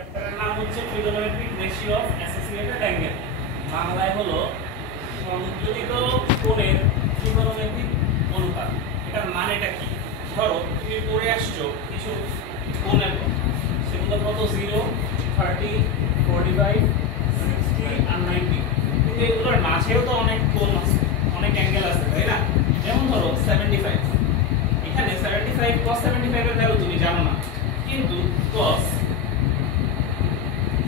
চ্যাপ্টারের নাম হচ্ছে trigonometric ratio of associated angle. বাংলায় হলো সংযোজিত কোণের ট্রিগোনোমেট্রিক অনুপাত। এটার মানেটা কি? ধরো তুমি পড়ে আসছো কিছু কোণের, সেগুলো কত 0, 30, 45, 60 আর 90, কিন্তু এগুলোর মাঝেও তো অনেক কোণ আছে, অনেক অ্যাঙ্গেল আছে, তাই না? যেমন ধরো 75, এখানে 75 cos 75 এর ভ্যালু তুমি জানো না, কিন্তু cos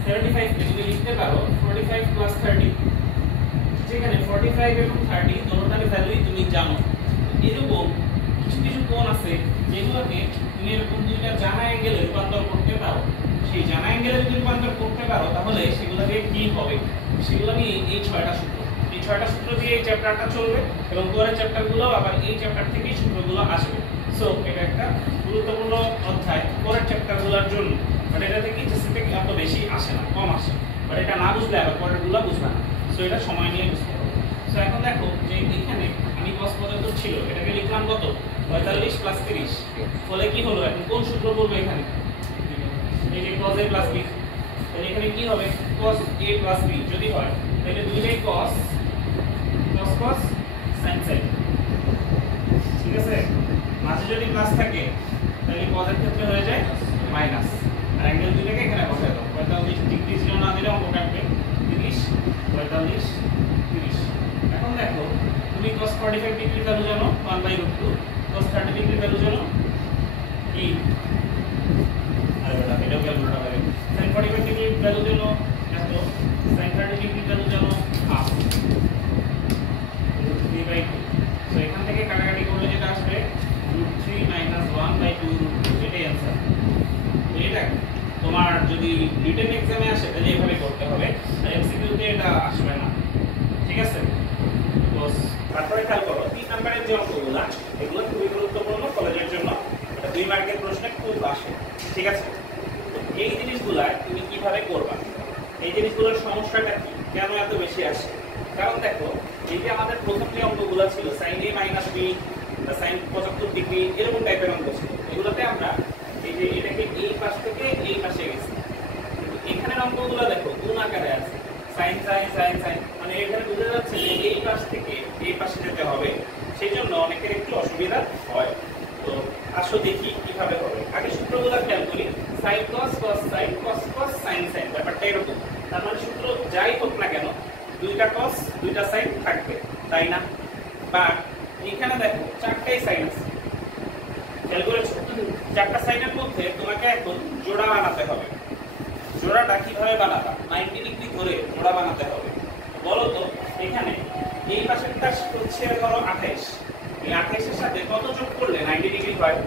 75 কে তুমি লিখতে পারো 45 প্লাস 30, যেখানে 45 এবং 30 দুটোটার ভ্যালুই তুমি জানো। এরকম কিছু কিছু কোণ আছে যেগুলোকে তুমি এরকম দুইটা জানা অ্যাঙ্গেলে রূপান্তর করতে পারো। সেই জানা অ্যাঙ্গেলে যদি রূপান্তর করতে পারো তাহলে সেগুলো দিয়ে কি হবে? সেগুলো নিয়ে এই 6টা সূত্র, এই 6টা সূত্র দিয়ে এই চ্যাপ্টারটা চলবে এবং পরের চ্যাপ্টারগুলো আবার এই চ্যাপ্টার থেকেই সূত্রগুলো আসবে। সো এটা একটা গুরুত্বপূর্ণ অধ্যায় পরের চ্যাপ্টারগুলোর জন্য, বাট এটা থেকে জাস্ট এত বেশি আসে না, কম আসে, বাট এটা না বুঝলে আবার পরেরগুলো বুঝবে না। সো এটা সময় নিয়ে বুঝতে হবে। সো এখন দেখো যে এখানে আমি cos পর্যন্ত ছিল, এটাকে লিখলাম কত 45 প্লাস 30, ফলে কি হলো? এখন কোন সূত্র বলবো এখানে? এই যে cos a প্লাস b, তাহলে এখানে কি হবে? cos a প্লাস b যদি হয় তাহলে দুইটাই cos cos sin sin, ঠিক আছে? মাঝে যদি প্লাস থাকে তাহলে cos এর ক্ষেত্রে হয়ে যায় মাইনাস, আর অ্যাঙ্গেল দুইটাকে এখানে বসায় দাও। 45 ডিগ্রি ছিল না দিলে অঙ্ক কাটবে 30, 45, 30। এখন দেখো তুমি cos 45 ডিগ্রি ভ্যালু জানো 1/√2, cos 30 ডিগ্রি ভ্যালু জানো কি? আরে বেটা এটাও ক্যালকুলেটর হবে। sin 45 ডিগ্রি ভ্যালু জানো এত, sin 30 ডিগ্রি ভ্যালু জানো হাফ, 3/2। সো এখান থেকে কাটাকাটি করলে যেটা আসবে √3 - 1/2√2, এটাই आंसर। এটা তোমার যদি রিটেন এক্সামে আসে তাহলে এইভাবে করতে হবে, আর এমসিকিউ তে এটা আসবে না, ঠিক আছে? বস তারপরে খেয়াল করো 3 নম্বরের যে অঙ্কগুলো, এগুলো খুবই গুরুত্বপূর্ণ কলেজের জন্য, এটা 2 মার্কের প্রশ্নে খুব আসে, ঠিক আছে? এই জিনিসগুলা তুমি কিভাবে করবা? এই জিনিসগুলোর সমস্যাটা কি, কেন এত বেশি আসে? কারণ দেখো এই যে আমাদের প্রথম যে অঙ্কগুলো ছিল sin a - b বা sin 75 ডিগ্রি এরকম টাইপের অঙ্ক ছিল, এগুলোতে আমরা এই যে এটাকে এই পাশ থেকে এই পাশে গেছি, কিন্তু এখানের অঙ্কগুলো দেখো গুণ আকারে আছে, sin sin sin sin, মানে এখানে বোঝা যাচ্ছে যে এই পাশ থেকে এই পাশে যেতে হবে, সেইজন্য অনেকের একটু অসুবিধা হয়। তো আসো দেখি কিভাবে হবে। আগে সূত্রগুলো খেয়াল করি, sin cos cos sin cos cos sin sin, ব্যাপারটা এরকম। তার মানে সূত্র যাই হোক না কেন দুইটা cos দুইটা sin থাকবে, তাই না? বা এখানে দেখো চারটাই sin আছে, খেয়াল করেছো? চারটা সাইনের মধ্যে তোমাকে এখন জোড়া বানাতে হবে। জোড়াটা কিভাবে বানাবা? 90 ডিগ্রি ধরে জোড়া বানাতে হবে। বলো তো এখানে এই পাশেরটা হচ্ছে ধরো 28, এই 28 এর সাথে কত যোগ করলে 90 ডিগ্রি হয়?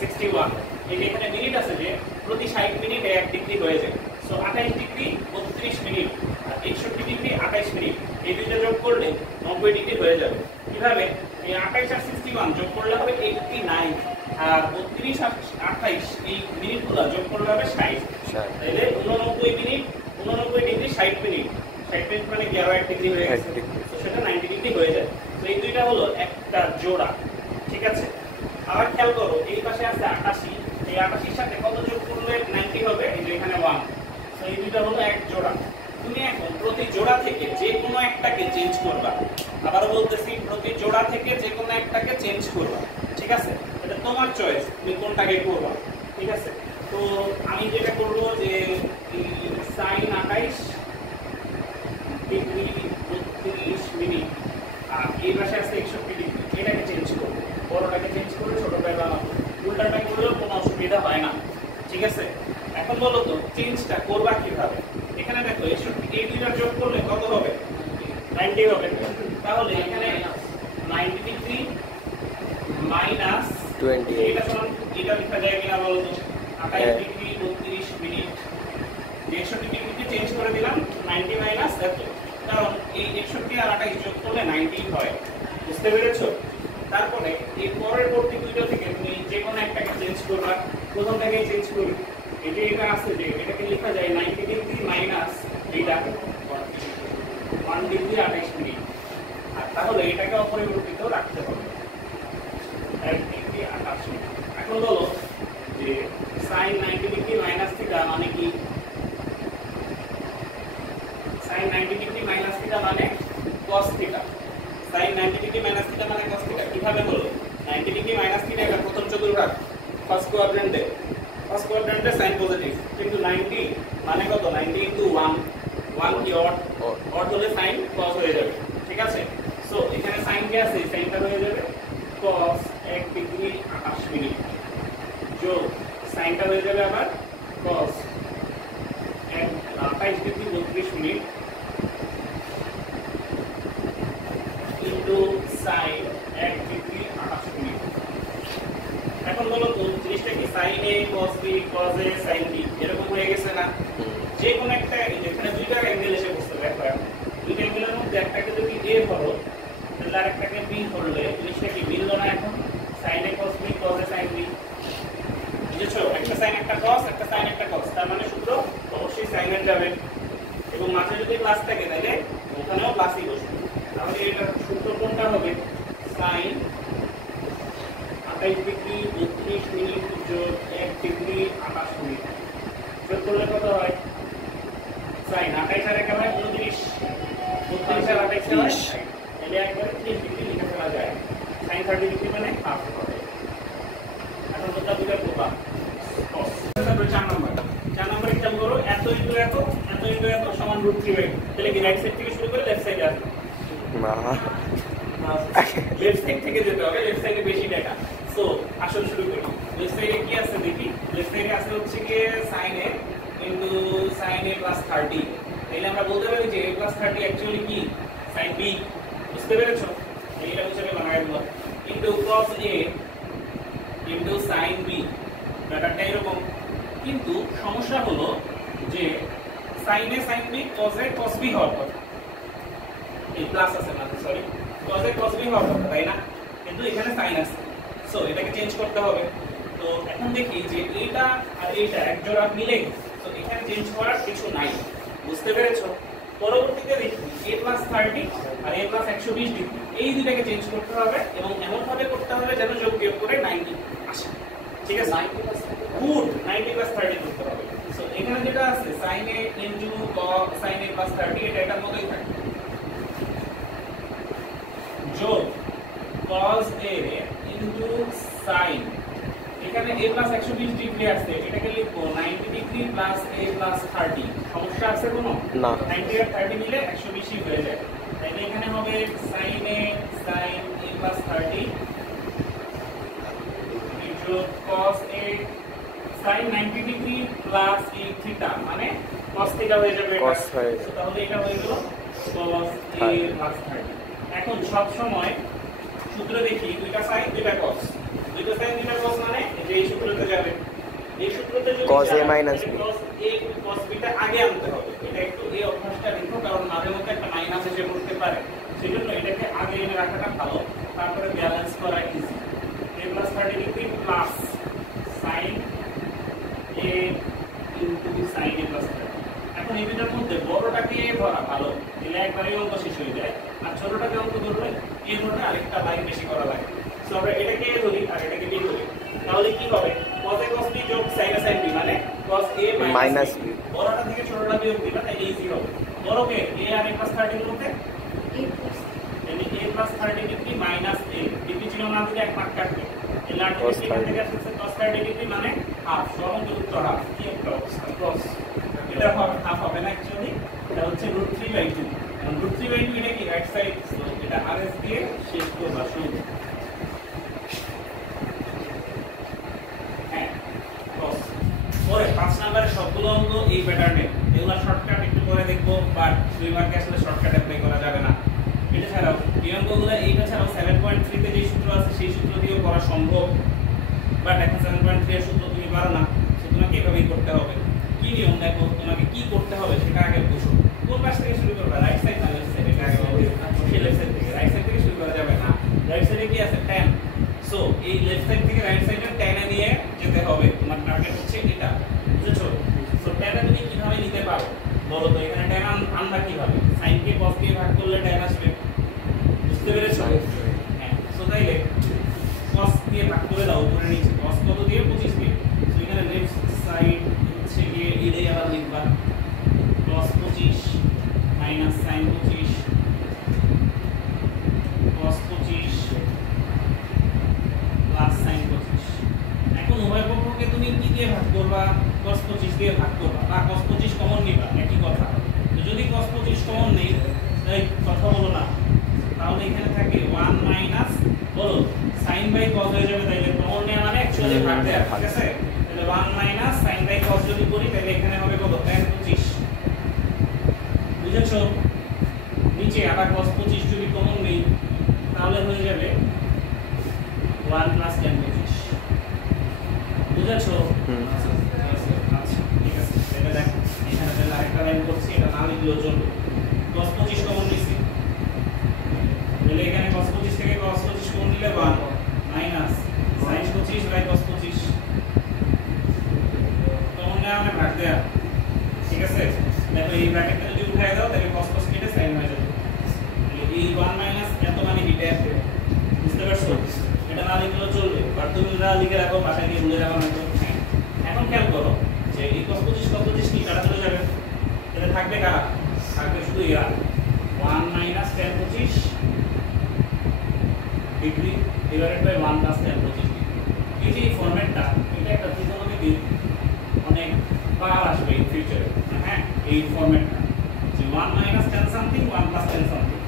61। এই যে এখানে মিনিট আছে যে প্রতি 60 মিনিটে 1 ডিগ্রি হয়ে যায়। সো 28 ডিগ্রি 32 মিনিট আর 61 ডিগ্রি 28 মিনিট, এই দুইটা যোগ করলে 90 ডিগ্রি হয়ে যাবে। কিভাবে? এই 28 আর 61 যোগ করলে হবে 89, আর 32 আর 28 এই মিনিটগুলো যোগ করলে হবে 60। তাহলে 89 মিনিট 89 ডিগ্রি 60 মিনিট, 60 মিনিট মানে কি আরো 1 ডিগ্রি হয়ে গেছে, তো সেটা 90 ডিগ্রি হয়ে যায়। তো এই দুইটা হলো একটা জোড়া, ঠিক আছে? আবার খেয়াল করো এই পাশে আছে 88, এই 88 এর সাথে কত যোগ করলে 90 হবে? এই যে এখানে 1, তো এই দুইটা হলো এক জোড়া। তুমি এখন প্রতি জোড়া থেকে যে কোনো একটাকে চেঞ্জ করবা। আবারও বলতেছি, প্রতি জোড়া থেকে যে কোনো একটাকে চেঞ্জ করবা, ঠিক আছে? এটা তোমার চয়েস, তুমি কোনটাকে করবা, ঠিক আছে? তো আমি যেটা করব যে sin 28 ডিগ্রি 32 মিনিট আর এই পাশে আছে 61 ডিগ্রি, এটাকে চেঞ্জ করব, বড়টাকে চেঞ্জ করে ছোটটা বানাবো। উল্টাটা করলেও কোনো অসুবিধা হয় না, ঠিক আছে? এখন বলো তো চেঞ্জটা করবা কিভাবে? এখানে দেখো 61 এই দুইটা যোগ করলে কত হবে? 90 হবে। তাহলে এখানে 90 ডিগ্রি মাইনাস 20, এটা সমান এটা লেখা যায় কিনা বলো তো? 28 ডিগ্রি 32 মিনিট, 61 ডিগ্রিকে চেঞ্জ করে দিলাম 90 মাইনাস এত, কারণ এই 61 আর 28 যোগ করলে 90 হয়, বুঝতে পেরেছো? তারপরে এই পরবর্তী দুইটা থেকে তুমি যে কোনো একটাকে চেঞ্জ করবা। প্রথমটাকেই চেঞ্জ করি, এই যে এটা আছে যে এটাকে লেখা যায় 90 ডিগ্রি মাইনাস এইটা 1 ডিগ্রি 28 মিনিট, আর তাহলে এটাকে অপরিবর্তিত রাখতে হবে 1 ডিগ্রি 28 মিনিট। এখন বলো যে sin 90 ডিগ্রি মাইনাস থিটা মানে কি cos theta sin 90 degree minus theta মানে cos থিটা কিভাবে হলো 90 ডিগ্রি মাইনাস থিটা এটা প্রথম চতুর্ভাগ ফার্স্ট কোয়াড্রেন্টে sin পজিটিভ কিন্তু 90 মানে কত 90 ইনটু 1 কি অড হলে sin cos হয়ে যাবে ঠিক আছে সো এখানে sin কি আছে সাইনটা হয়ে যাবে cos 1 ডিগ্রি 28 মিনিট যোগ সাইনটা হয়ে যাবে আবার cos 28 degree 32 minute into sin 1 degree 28 minute এখন বলো তো জিনিসটা কি sin a cos b cos a sin b এরকম হয়ে গেছে না যে কোন একটা এখানে দুইটা অ্যাঙ্গেল এসে বসতে দেখো এখন দুইটা অ্যাঙ্গেলের মধ্যে একটাকে যদি a ধরো তাহলে আরেকটাকে b ধরলে জিনিসটা কি মিললো না এখন sin a cos b cos a sin b বুঝছো একটা sin একটা cos একটা sin একটা cos তার মানে সূত্র অবশ্যই sin এর যাবে এবং মাঝে যদি প্লাস থাকে তাহলে ওখানেও প্লাসই বসবে তাহলে এটা সূত্র কোনটা হবে sin 28 ডিগ্রি 32 মিনিট যোগ 1 ডিগ্রি 28 মিনিট যোগ করলে কত হয় sin 28 আর একে হয় 29 32 আর 28 হয় এটা একবারে 30 ডিগ্রি লিখে ফেলা যায় sin 30 ডিগ্রি মানে হাফ হবে এখন তোমরা দুটো করবা তারপর 4 নম্বর এক্সাম করো এত ইনটু এত সমান √3 তাহলে কি রাইট সাইড থেকে শুরু করে লেফট সাইডে আসবে না লেফট সাইড থেকে যেতে হবে লেফট সাইডে বেশি ডেটা সো আসল শুরু করি লেফট সাইডে কি আছে দেখি লেফট সাইডে আছে হচ্ছে কি sin a into sin a + 30 তাহলে আমরা বলতে পারি যে a + 30 অ্যাকচুয়ালি কি sin b বুঝতে পেরেছো এইটা হচ্ছে বানায় দিলাম into cos a into sin b ব্যাপারটা এরকম কিন্তু সমস্যা হলো যে sin a sin b cos a cos b হওয়ার কথা এই প্লাস আছে না sorry cos a cos b হওয়ার কথা তাই না কিন্তু এখানে sin আছে সো এটাকে চেঞ্জ করতে হবে তো এখন দেখি যে এইটা আর এইটা একজোড়া মিলে গেছে সো এখানে চেঞ্জ করার কিছু নাই বুঝতে পেরেছো পরবর্তীতে দেখি a + 30 আর a + 120 ডিগ্রি এই দুটাকে চেঞ্জ করতে হবে এবং এমন ভাবে করতে হবে যেন যোগ বিয়োগ করে 90 আসে ঠিক আছে 90 + 30 করতে হবে সো এখানে যেটা আছে sin a sin a + 30 এটা এটার মতোই থাকবে যোগ cos a sin এখানে a + 120 ডিগ্রি আছে এটাকে লিখবো 90 ডিগ্রি + a + 30 সমস্যা আছে কোনো না 90 আর 30 মিলে 120 হয়ে যায় তাহলে এখানে হবে sin a sin a + 30 যোগ cos a sin 90 degree plus a theta মানে cos থিটা হয়ে যাবে এটা cos হয়ে তো তাহলে এটা হয়ে গেল cos a + 30 এখন সব সময় সূত্র দেখি দুইটা sin দুইটা cos দুইটা sin দুইটা cos মানে এই সূত্রতে যাবে এই সূত্রতে যদি cos a minus b cos a cos b টা আগে আনতে হবে এটা একটু এই অভ্যাসটা দেখো কারণ মাঝে মধ্যে একটা মাইনাস এসে পড়তে পারে সেজন্য এটাকে আগে এনে রাখাটা ভালো তারপরে ব্যালেন্স করা easy a + 30 degree plus sin a into sin a + 30 এখন এই দুটোর মধ্যে বড়টাকে ধরা ভালো দিলে একবারই অঙ্ক শেষ হয়ে যায় আর ছোটটাকে অঙ্ক ধরলে এই ধরনের আরেকটা লাইন বেশি করা লাগে সো আমরা এটাকে ধরি আর এটাকে b ধরি তাহলে কি হবে cos a cos b যোগ sin a sin b মানে cos a minus b বড়টা থেকে ছোটটা বিয়োগ দিবা তাই ইজি হবে বড়কে a আর a + 30 এর মধ্যে মানে a + 30 degree minus a degree চিহ্ন না দিলে এক মার্ক কাটবে এই লাইনটা এখান থেকে আসছে cos 30 ডিগ্রি মানে হাফ সমান যুক্ত হাফ কি একটা অবস্থা cos এটা হাফ হবে না অ্যাকচুয়ালি এটা হচ্ছে √3/2 এবং √3/2 এটা কি রাইট সাইড সো এটা rs দিয়ে শেষ করবা শুরু হ্যাঁ cos পরে 5 নম্বরের সবগুলো অঙ্ক এই প্যাটার্নে এগুলা শর্টকাট একটু পরে দেখবো বাট 2 মার্কে আসলে শর্টকাট অ্যাপ্লাই করা যাবে না এটা ছাড়াও এই অঙ্কগুলো এইটা ছাড়াও 7.3 তে যে সূত্র আছে সেই সূত্র দিয়েও করা সম্ভব বাট এখন 7.3 এর সূত্র তুমি পারো না সো তোমাকে এভাবেই করতে হবে কি নিয়ম দেখো তোমাকে কি করতে হবে সেটা আগে বুঝো কোন পাশ থেকে শুরু করবে রাইট সাইড না লেফট সাইড এটা আগে বলবে সেই লেফট সাইড থেকে রাইট সাইড থেকে শুরু করা যাবে না রাইট সাইডে কি আছে tan সো এই লেফট সাইড থেকে রাইট সাইডে tan এ নিয়ে যেতে হবে তোমার টার্গেট হচ্ছে এটা বুঝছো সো tan এ তুমি কিভাবে নিতে পারো বলো তো এখানে tan আনবা কিভাবে sin কে cos কে ভাগ করলে tan আসবে বুঝতে পেরেছো হ্যাঁ সো তাইলে cos দিয়ে ভাগ করে দাও উপরে নিচে cos কত দিয়ে 25 দিয়ে সো এখানে লেফট সাইড দিয়ে ভাগ করবা বা cos 25 কমন নিবা, একই কথা। তো যদি cos 25 কমন নেই, তাই কথা বলো না, তাহলে এখানে থাকে 1 মাইনাস বলো sin বাই cos হয়ে যাবে, তাইলে কমন নেওয়া মানে অ্যাকচুয়ালি ভাগ দেয়া, ঠিক আছে? তাহলে 1 মাইনাস sin বাই cos যদি করি তাহলে এখানে হবে কত tan 25, বুঝেছো? নিচে আবার cos 25 যদি কমন নেই তাহলে হয়ে যাবে 1 প্লাস tan 25, বুঝেছো? আচ্ছা ঠিক আছে, এটা দেখো এখানে তাহলে আরেকটা লাইন করছি, এটা না লিখলেও চলবে। cos 25 কমন নিছি, তাহলে এখানে cos 25 থেকে cos 25 কমন নিলে 1 minus sin 25 by cos 25, common নেওয়া মানে ভাগ দেয়া, ঠিক আছে? দেখো এই ব্র্যাকেটটা যদি উঠায় দাও তাহলে cos cos কেটে sin হয়ে যাবে, তাহলে এই 1 মাইনাস এত মানে হিটে আসবে, বুঝতে পারছো? এটা না লিখলেও চলবে, বাট তুমি না লিখে রাখো, বাসায় গিয়ে ভুলে যাবে না তো। এখন খেয়াল করো যে এই cos 25 কি কাটা চলে যাবে, তাহলে থাকবে কারা? থাকবে শুধু ইয়া 1 minus tan 25 degree divided by 1 plus tan 25 degree. এই যে ফরম্যাটটা, এটা একটা ত্রিকোণমিতির অনেক বার আসবে ইন ফিউচারে, হ্যাঁ? এই ফরম্যাটটা যে 1 minus tan something 1 plus tan something,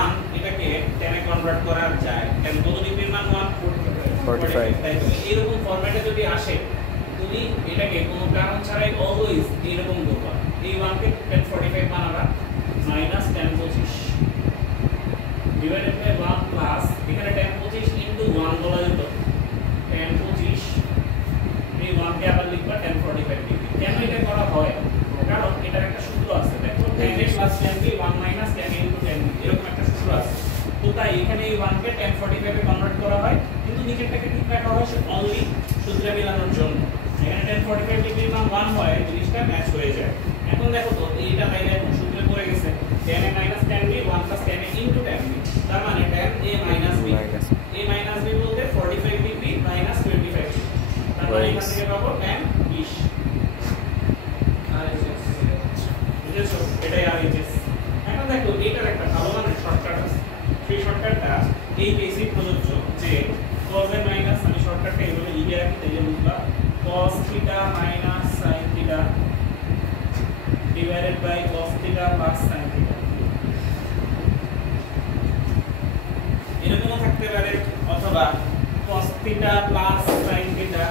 1 এটাকে tan এ কনভার্ট করা যায়, tan কত ডিগ্রির মান 1 45, তাই তো এরকম ফরম্যাটে যদি আসে তুমি এটাকে কোনো কারণ ছাড়াই অলওয়েজ এরকম করবা, এই 1 কে tan 45 বানাবা minus tan 25 divided by 1 plus এখানে tan 25 ইনটু 1 বলা যেত, tan 25 এই 1 কে আবার লিখবা tan 45 ডিগ্রি। কেন এটা করা হয়? কারণ এটার একটা সূত্র আছে, দেখো tan a plus tan b 1 minus tan a into tan b, এরকম একটা সূত্র আছে। তো তাই এখানে এই 1 কে tan 45 এ কনভার্ট করা হয়, কিন্তু নিচেরটাকে ঠিক রাখা হয় অনলি সূত্রে মিলানোর জন্য। এখানে tan 45 ডিগ্রির মান 1 হয়, জিনিসটা ম্যাচ হয়ে যায়। এখন দেখো তো এইটা তাইলে এখন সূত্রে পড়ে গেছে tan a minus tan b 1 plus tan a into tan b, তার মানে tan a minus b, a minus b বলতে 45 ডিগ্রি minus 25, তার মানে এখান থেকে পাবো tan 20, বুঝেছো? এটাই RHS। এখন দেখো এটার একটা ভালো মানের শর্টকাট আছে, সেই শর্টকাটটা এই বেসিক প্রযোজ্য যে cos a মাইনাস, আমি শর্টকাটটা এইভাবে লিখে রাখি, তাইলে বুঝবা cos theta minus sin theta divided by cos theta plus sin theta, এরকমও থাকতে পারে, অথবা cos theta plus sin theta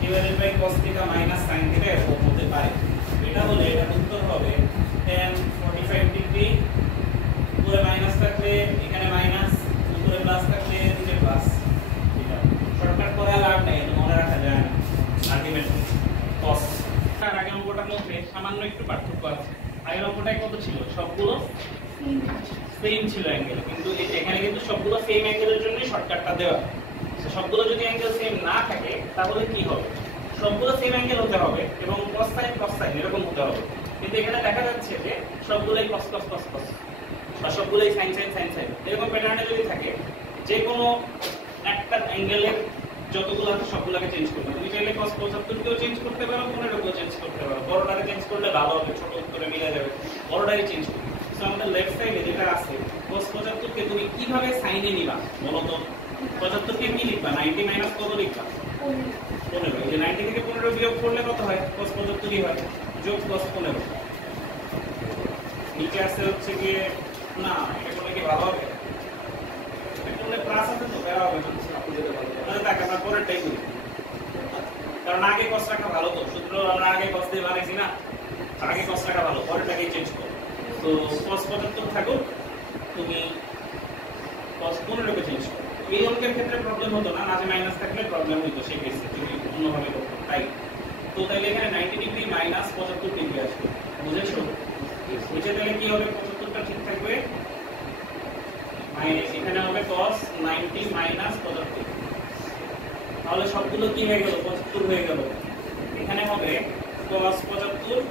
divided by cos theta minus sin theta এরকম হতে পারে। এটা হলে এটা উত্তর হবে tan 45 ডিগ্রি, উপরে মাইনাস থাকলে এখানে মাইনাস, উপরে প্লাস থাকলে নিচে প্লাস। এটা শর্টকাট করা লাভ নেই, এটা মনে রাখা যায় না আলটিমেটলি। cos তার আগে অঙ্কটার মধ্যে সামান্য একটু পার্থক্য আছে। আগের অঙ্কটায় কত ছিল? সবগুলো সেম ছিল অ্যাঙ্গেল, কিন্তু এখানে কিন্তু সবগুলো সেম অ্যাঙ্গেলের জন্যই শর্টকাটটা দেওয়া। সবগুলো যদি অ্যাঙ্গেল সেম না থাকে তাহলে কি হবে? সবগুলো সেম অ্যাঙ্গেল হতে হবে এবং cos sin এরকম হতে হবে, কিন্তু এখানে দেখা যাচ্ছে যে সবগুলোই cos cos cos cos বা সবগুলোই sin sin sin sin, এরকম প্যাটার্নে যদি থাকে যে কোনো একটা অ্যাঙ্গেলের যতগুলো আছে সবগুলোকে চেঞ্জ করতে হবে। তুমি চাইলে cos 75 কেও চেঞ্জ করতে পারো, 15 কেও চেঞ্জ করতে পারো, বড়টাকে চেঞ্জ করলে ভালো হবে, ছোট উত্তরে মিলে যাবে, বড়টাই চেঞ্জ করবে। সো আমাদের লেফট সাইডে যেটা আছে cos 75 কে তুমি কিভাবে সাইনে নিবা বলো তো? 75 কে কি লিখবা? 90 মাইনাস কত লিখবা? 15। এই যে 90 থেকে 15 বিয়োগ করলে কত হয়? cos 75 ই হয়, যোগ cos 15। নিচে আছে হচ্ছে কি না, এটা করলে কি ভালো হবে? এটা করলে প্লাস আছে তো বের হবে না, আপনি যেটা ভালো তাহলে তাকে আমরা পরেরটাই করি, কারণ আগে cos রাখা ভালো। তো সূত্র আমরা আগে cos দিয়ে বানাইছি না, আগে cos রাখা ভালো, পরেরটাকেই চেঞ্জ করো। তো cos 75 থাকুক, তুমি cos 15 কে চেঞ্জ করো। এই অঙ্কের ক্ষেত্রে প্রবলেম হতো না, মাঝে মাইনাস থাকলে প্রবলেম হতো, সেই কেসে তুমি অন্যভাবে করতে, তাই তো তাইলে এখানে 90 ডিগ্রি মাইনাস 75 ডিগ্রি আসবে, বুঝেছো? নিচে তাহলে কি হবে? 75টা ঠিক থাকবে, মাইনাস এখানে হবে cos 90 মাইনাস 75, তাহলে সবগুলো কি হয়ে গেল? 75 হয়ে গেল। এখানে হবে cos 75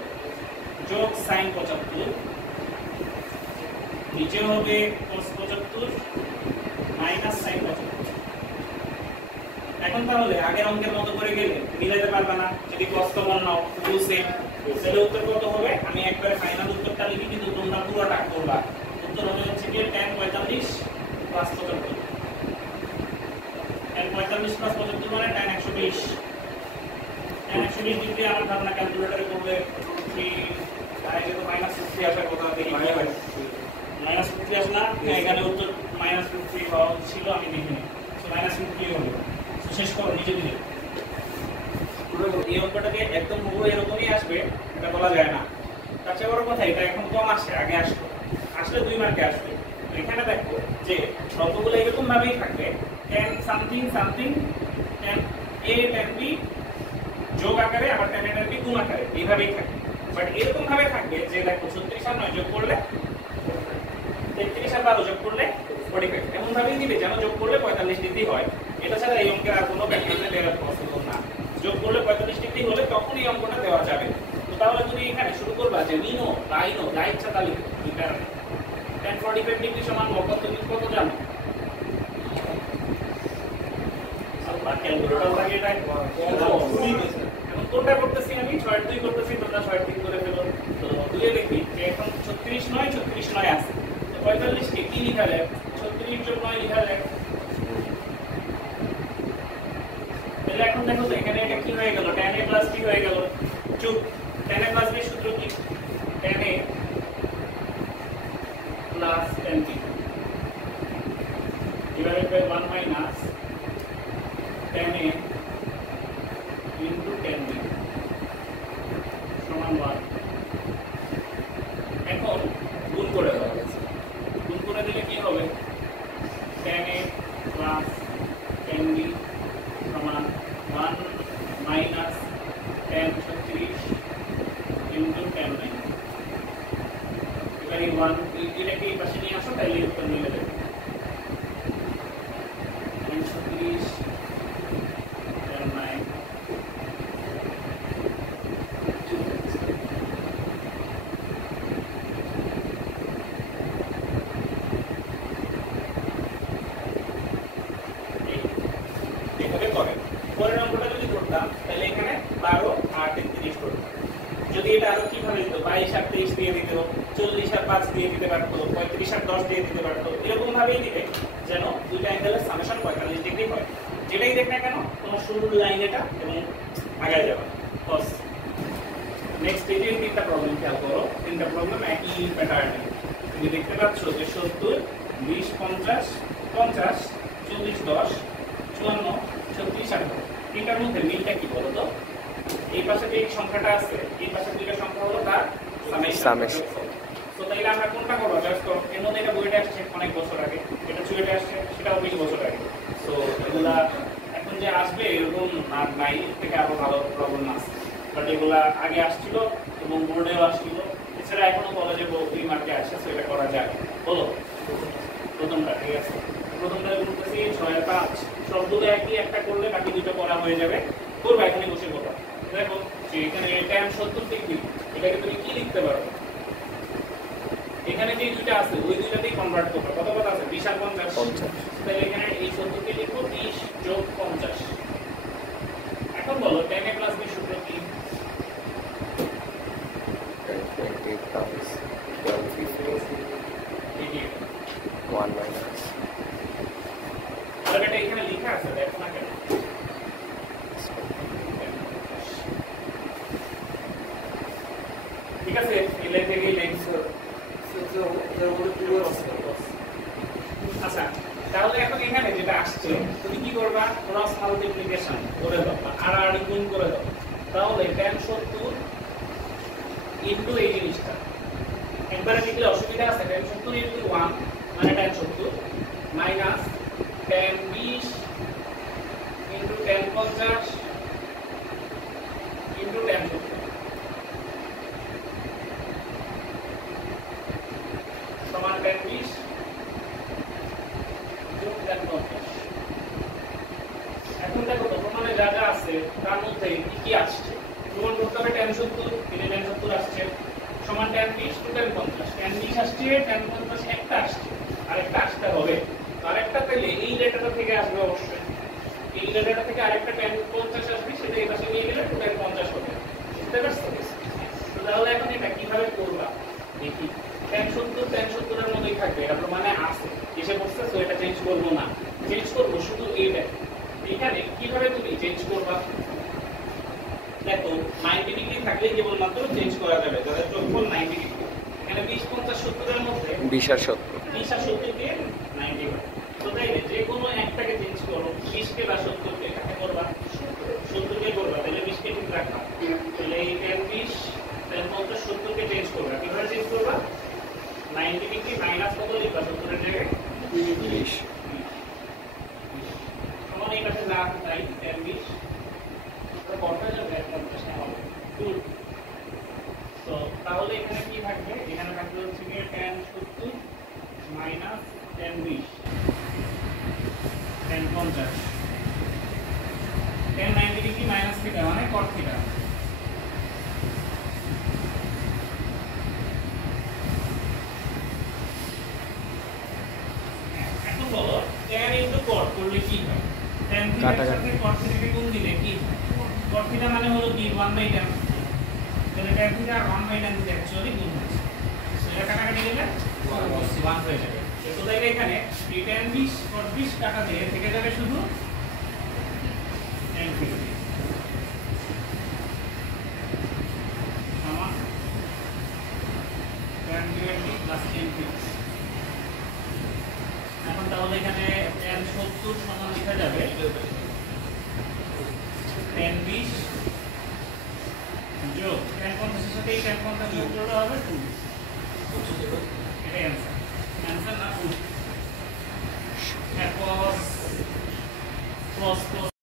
যোগ sin 75, নিচে হবে cos 75 মাইনাস sin 75। এখন তাহলে আগের অঙ্কের মতো করে গেলে মিলাতে পারবে না, যদি cos কমন নাও পুরো সেম, তাহলে উত্তর কত হবে? আমি একবারে ফাইনাল উত্তরটা লিখি, কিন্তু তোমরা পুরোটা করবা। উত্তর হবে হচ্ছে কি tan 45 প্লাস 75, tan 45 প্লাস 75 মানে tan 120, tan 120 45 ডিগ্রি আমার ধারণা ক্যালকুলেটরে করলে 3 আগে তো -50 আসার কথা দেখি -50 আসে না এখানে উত্তর -50 হওয়া ছিল আমি দেখিনি সো -50 হলো শেষ করো নিচে দিলে এই অঙ্কটাকে একদম পুরো এরকমই আসবে এটা বলা যায় না তার চেয়ে বড় কথা এটা এখন কম আসে আগে আসলে 2 মার্কে আসবে এখানে দেখো যে সবগুলো এরকম ভাবেই থাকবে tan something something tan a tan b যোগ আকারে আবার tan a tan b গুণ আকারে এইভাবেই থাকবে বাট এরকম ভাবে থাকবে যে দেখো 36 আর 9 যোগ করলে 33 আর 12 যোগ করলে 45 এমন ভাবেই দিবে যেন যোগ করলে 45 ডিগ্রি হয় এটা ছাড়া এই অঙ্কের আর কোনো প্যাটার্নে দেওয়া পসিবল না যোগ করলে 45 ডিগ্রি হলে তখন এই অঙ্কটা দেওয়া যাবে তো তাহলে তুমি এখানে শুরু করবা যে মিনো লাইনো লাইন ছাতা লিখো এই কারণে tan 45 ডিগ্রি সমান কত তুমি কত জানো আবার ক্যালকুলেটর লাগে এটা এখন কোনটা করতেছি আমি 6 2 করতেছি তোমরা 6 3 করে ফেলো তো দুইয়ে দেখি যে এখন 36 9 আছে তো 45 কে কি লিখা যায় 36 যোগ 9 লিখা যায় তাহলে এখন দেখো তো এখানে এটা কি হয়ে গেল tan a b হয়ে গেল চুপ tan a b সূত্র কি tan a tan b divided by 1 minus tan a into tan b সমান 1 এখন গুণ করে দাও গুণ করে দিলে কি হবে tan a tan b সমান 1 minus tan 36 into tan 9 এবারে 1 এটাকে এই পাশে নিয়ে আসো তাহলে উত্তর মিলে যাবে tan 36 tan 9 এইভাবে করে পরের অঙ্কটা যদি করতাম তাহলে এখানে 12 আর 33 করতাম যদি এটা আরো কিভাবে দিত 22 আর 23 দিয়ে দিত 40 আর 5 দিয়ে দিতে পারতো 35 আর 10 দিয়ে দিতে পারতো এরকম ভাবেই দিবে যেন দুইটা অ্যাঙ্গেলের সামেশন 45 ডিগ্রি হয় যেটাই দেখ না কেন তোমার শুরুর লাইন এটা এবং আগে যাবে বাস নেক্সট এই তিনটা প্রবলেম খেয়াল করো তিনটা প্রবলেম একই প্যাটার্নে তুমি দেখতে পাচ্ছ যে 70 20 50 50 40 10 54 36 আর তিনটার মধ্যে মিলটা কি বলো তো এই পাশে যে সংখ্যাটা আছে এই পাশে দুইটা সংখ্যা হলো তার সামেশন তো তাইলে আমরা কোনটা করব জাস্ট করো এর মধ্যে এটা বইটা আসছে অনেক বছর আগে এটা চুয়েটে আসছে সেটাও 20 বছর আগে সো এগুলা এখন যে আসবে এরকম আর নাই থেকে আরো ভালো প্রবলেম আছে বাট এগুলা আগে আসছিল এবং বোর্ডেও আসছিল এছাড়া এখনো কলেজে 2 মার্কে আসে সো এটা করা যায় বলো প্রথমটা ঠিক আছে প্রথমটা বলতেছি 6 আর 5 সবগুলো একই একটা করলে বাকি দুটো করা হয়ে যাবে করবা এখানে বসে করবা দেখো যে এখানে tan 70 ডিগ্রি এটাকে তুমি কি লিখতে পারো এখানে যে দুটো আছে ওই দুটোতেই কনভার্ট করবে কত কত আছে 20 আর 50 তাহলে এখানে এই 70 কে লিখো 20 যোগ 50 এখন বলো tan a b সূত্র কি 20 plus 1 minus আর এটা এখানে লেখা আছে দেখো না কেন ঠিক আছে এলে থেকে লেখছো আচ্ছা তাহলে এখন এখানে যেটা আসছে তুমি কি করবা ক্রস মাল্টিপ্লিকেশন করে দাও আর আর গুণ করে দাও তাহলে tan 70 ইনটু এই জিনিসটা একবারে লিখলে অসুবিধা আছে tan 70 ইনটু 1 মানে tan 70 minus tan 20 into tan 50 into tan 70 সমান tan 20 যোগ tan 50 এখন দেখো তো প্রমাণে যা যা আছে তার মধ্যে কি কি আসছে প্রমাণ করতে হবে tan 70 এখানে tan 70 আসছে সমান tan 20 টু tan 50 tan 20 আসছে tan 50 একটা আসছে আরেকটা আসতে হবে আরেকটা পেলে এই লেটারটা থেকে আসবে অবশ্যই এই লেটারটা থেকে আরেকটা tan 50 আসবে সেটা এই পাশে নিয়ে গেলে tan 50 হবে বুঝতে পারছো তো তাহলে এখন এটা কিভাবে করবা দেখি tan 70 এর মধ্যেই থাকবে এটা প্রমাণে আছে এসে বলছে সো এটা চেঞ্জ করব না চেঞ্জ করব শুধু এইটা এখানে কিভাবে তুমি চেঞ্জ করবা দেখো 90 ডিগ্রি থাকলেই কেবলমাত্র চেঞ্জ করা যাবে, যাদের যোগফল 90 ডিগ্রি। এখানে 20 50 70 এর মধ্যে 20 আর 70 20 আর 70 কে 90 হয়। তো তাই যে কোনো একটাকে চেঞ্জ করো, 20 কে বা 70 কে কাকে করবা? 70 কে করবা, তাহলে 20 কে ঠিক রাখবা। তাহলে এই 10 20 10 50 70 কে চেঞ্জ করবা। কিভাবে চেঞ্জ করবা? 90 ডিগ্রি মাইনাস কত লিখবা 70 এর জায়গায়? 20 সমান এই পাশে যা আছে তাই 10 20 তো কত যাবে 50 না হবে 2। তো তাহলে এখানে কি থাকবে? এখানে থাকবে হচ্ছে কি 10 70 মাইনাস 10 20 10 50 10 90 ডিগ্রি মাইনাস থিটা মানে cot থিটা। এখন বলো tan into cot করলে কি হয়? tan থিটার সাথে cot থিটাকে গুণ দিলে কি হয়? cot থিটা মানে হলো কি 1/tan, তাহলে tan থিটা আর 1/tan থিটা অ্যাকচুয়ালি গুণ হচ্ছে। সো এটা কাটাকাটি গেলে 1 হয়ে যাবে। তো তাইলে এখানে এই tan 20 cot 20 কাটা দিয়ে থেকে যাবে শুধু tan 50 সমান tan 20 প্লাস tan 50। এখন তাহলে এখানে tan 70 সমান লেখা যাবে tan 20 যোগ tan 50 এর সাথে এই tan 50 যোগ করলে হবে 2। এটাই অ্যান্সার। অ্যান্সার না 2। cos